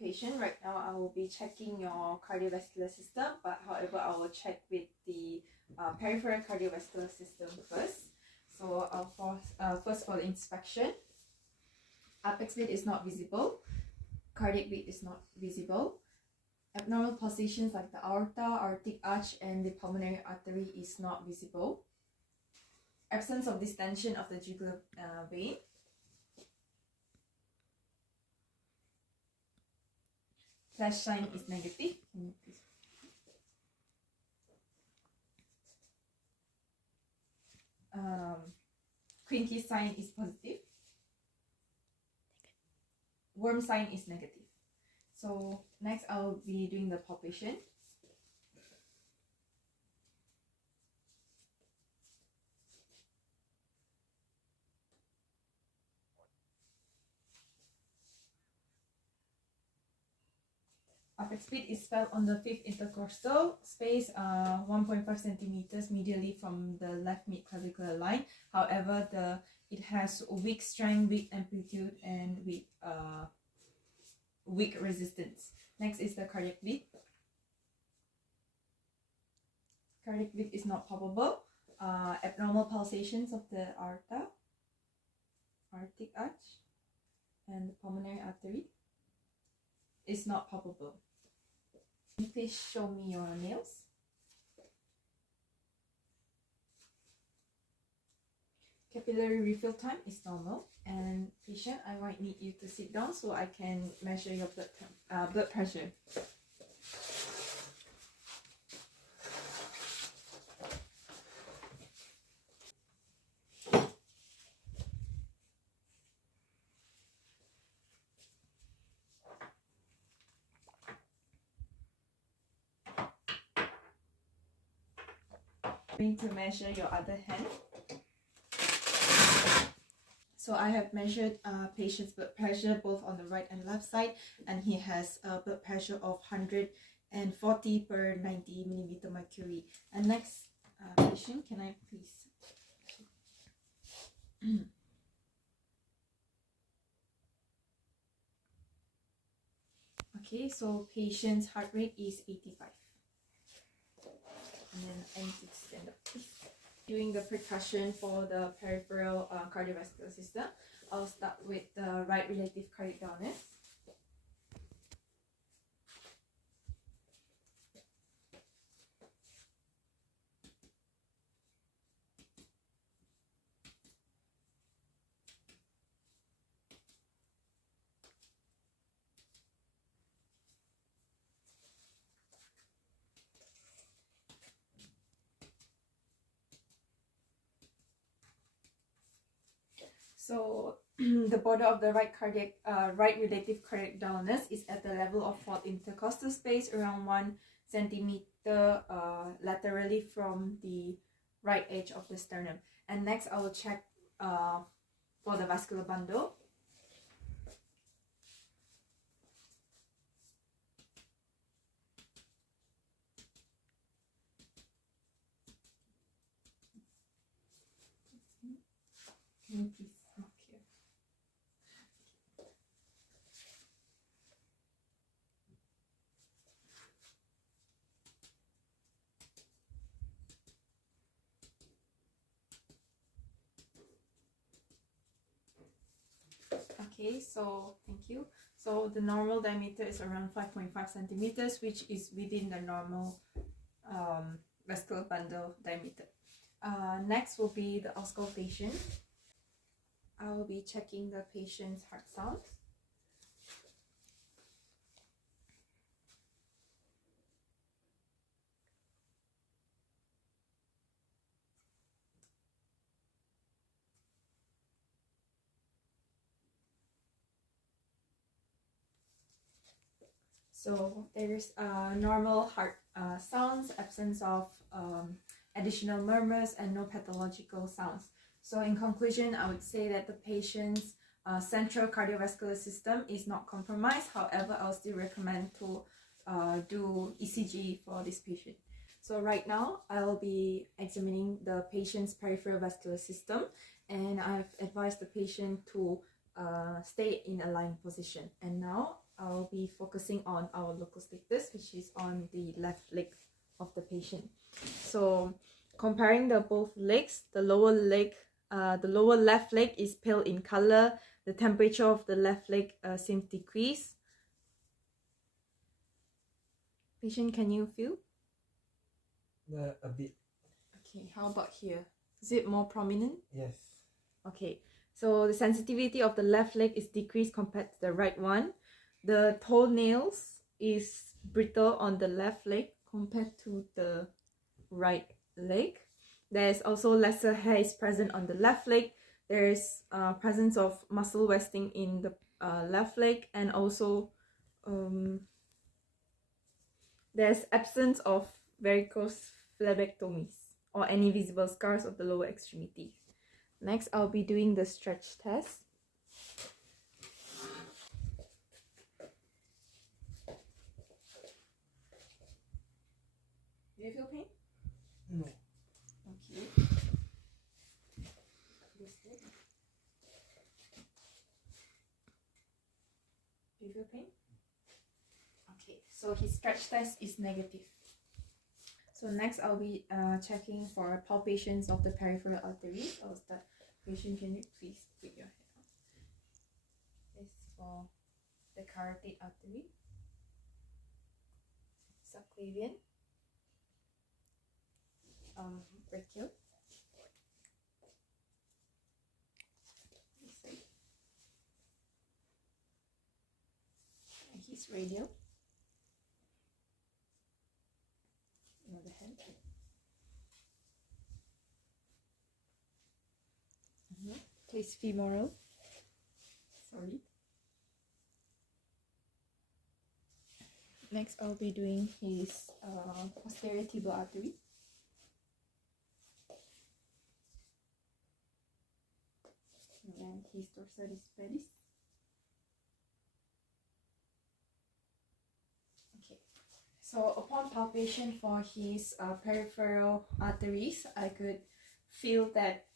Patient, right now I will be checking your cardiovascular system, but however I will check with the peripheral cardiovascular system first. So first for the inspection, apex beat is not visible, cardiac beat is not visible, abnormal pulsations like the aorta, aortic arch, and the pulmonary artery is not visible, absence of distension of the jugular vein. Flash sign is negative. Can you please? Quinky sign is positive. Worm sign is negative. So next I'll be doing the palpation. Apex beat is felt on the 5th intercostal space, 1.5 centimeters medially from the left mid-clavicular line. However, it has weak strength, weak amplitude, and weak resistance. Next is the cardiac beat. Cardiac beat is not palpable. Abnormal pulsations of the aorta, aortic arch, and the pulmonary artery is not palpable. Please show me your nails. Capillary refill time is normal. And patient, I might need you to sit down so I can measure your blood pressure. Going to measure your other hand. So I have measured patient's blood pressure both on the right and left side, and he has a blood pressure of 140 per 90 millimeter mercury. And next patient, can I please? Okay, so patient's heart rate is 85. And then I need to stand up, please. Doing the percussion for the peripheral cardiovascular system, I'll start with the right relative cardiac dullness. So the border of the right relative cardiac dullness is at the level of 4th intercostal space, around 1 centimeter laterally from the right edge of the sternum. And next I will check for the vascular bundle. Can you please? Okay, so thank you. So the normal diameter is around 5.5 centimeters, which is within the normal vascular bundle diameter. Next will be the auscultation. I will be checking the patient's heart sounds. So there is normal heart sounds, absence of additional murmurs, and no pathological sounds. So in conclusion, I would say that the patient's central cardiovascular system is not compromised. However, I'll still recommend to do ECG for this patient. So right now, I'll be examining the patient's peripheral vascular system, and I've advised the patient to stay in a lying position. And now I'll be focusing on our local status, which is on the left leg of the patient. So comparing the both legs, the lower left leg is pale in color. The temperature of the left leg seems decreased. Patient, can you feel? A bit. Okay, how about here? Is it more prominent? Yes. Okay, so the sensitivity of the left leg is decreased compared to the right one. The toenails is brittle on the left leg compared to the right leg. There's also lesser hair is present on the left leg. There is presence of muscle wasting in the left leg, and also there's absence of varicose phlebotomies or any visible scars of the lower extremities. Next, I'll be doing the stretch test. Do you feel pain? No. Okay. Do you feel pain? Okay, so his stretch test is negative. So next I'll be checking for palpations of the peripheral arteries. I'll start. Patient, can you please put your head on? This is for the carotid artery, subclavian, brachial, this side, and his radial. Another hand. Please femoral. Sorry. Next, I'll be doing his posterior tibial artery. And then his dorsalis pedis. Okay. So upon palpation for his peripheral arteries, I could feel that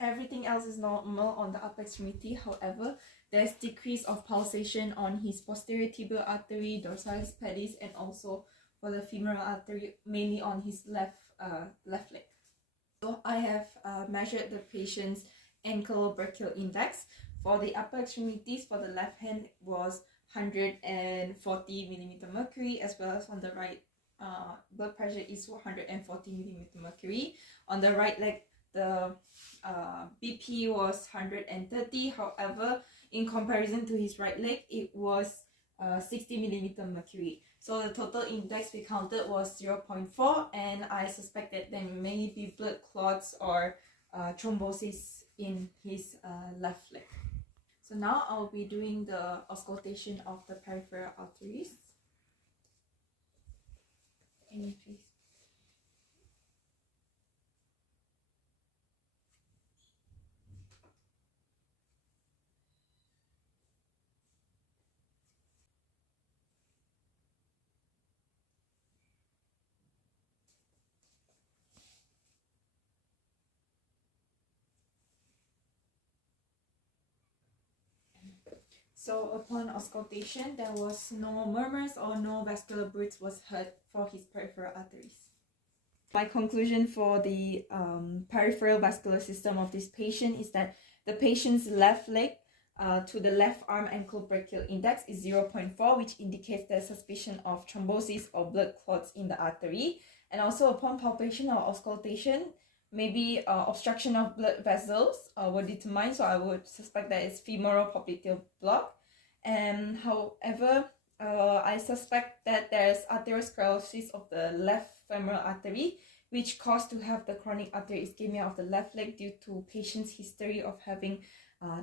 everything else is normal on the upper extremity. However, there's decrease of pulsation on his posterior tibial artery, dorsalis pedis, and also for the femoral artery, mainly on his left leg. So I have measured the patient's ankle-brachial index. For the upper extremities, for the left hand was 140 millimeter mercury, as well as on the right blood pressure is 140 millimeter mercury. On the right leg, the BP was 130. However, in comparison to his right leg, it was 60 millimeter mercury. So the total index we counted was 0.4, and I suspect that there may be blood clots or thrombosis in his left leg. So now I'll be doing the auscultation of the peripheral arteries. Can you please? So upon auscultation, there was no murmurs or no vascular bruits was heard for his peripheral arteries. My conclusion for the peripheral vascular system of this patient is that the patient's left leg to the left arm ankle brachial index is 0.4, which indicates there's suspicion of thrombosis or blood clots in the artery. And also upon palpation or auscultation, maybe obstruction of blood vessels were determined, so I would suspect that it's femoral popliteal block. And however, I suspect that there's arteriosclerosis of the left femoral artery, which caused to have the chronic arterial ischemia of the left leg due to patient's history of having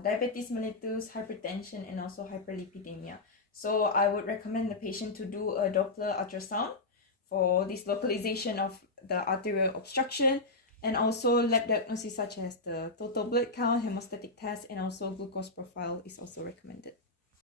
diabetes mellitus, hypertension, and also hyperlipidemia. So I would recommend the patient to do a Doppler ultrasound for this localization of the arterial obstruction, and also lab diagnosis such as the total blood count, hemostatic test, and also glucose profile is also recommended.